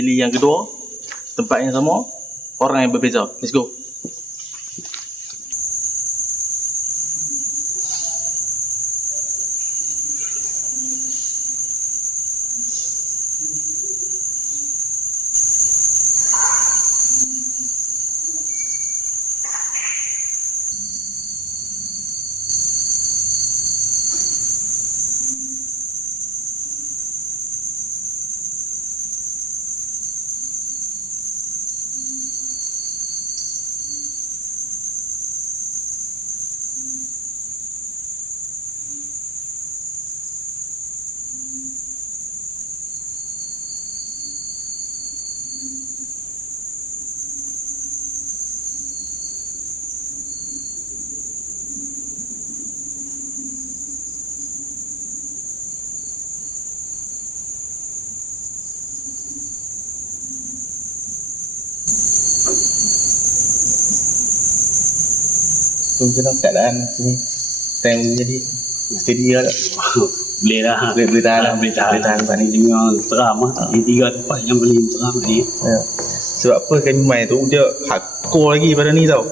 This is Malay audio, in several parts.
Pilih yang kedua, tempat yang sama, orang yang berbeza. Let's go. Tu macam mana keadaan sini? Time jadi steady ke tak? Boleh lah. Boleh tahan lah. Boleh tahan tempat ni. Dengan teram lah. Ini 3 tempat yang paling teram ni. Ya. Sebab apa kami main tu dia hardcore lagi pada ni tau.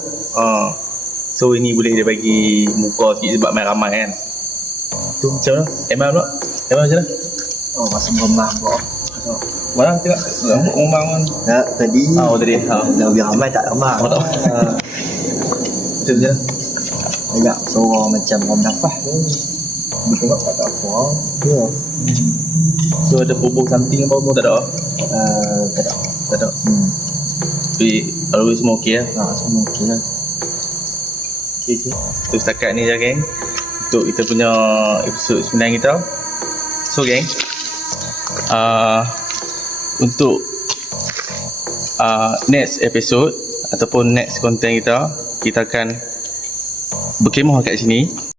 So ini boleh dia bagi muka sikit sebab main ramai kan. Tu macam mana? Emal pula? Emal macam mana? Oh, masa meremang pula. Mana tengok rambut ngomong kan? Tak, tadi Tadi. lebih ramai tak ramai. Tak. Macam mana? Agak suara macam orang nafas tu. Dia tengok tak ada apa. Ya. So ada bubuh something apa-apa tak ada? Tak ada. Tak ada. Tapi kalau semua okey lah. Semua okey lah. Okay. So setakat ni je geng, untuk kita punya episod 9 kita. So geng, untuk next episode ataupun next content kita akan berkemah kat sini.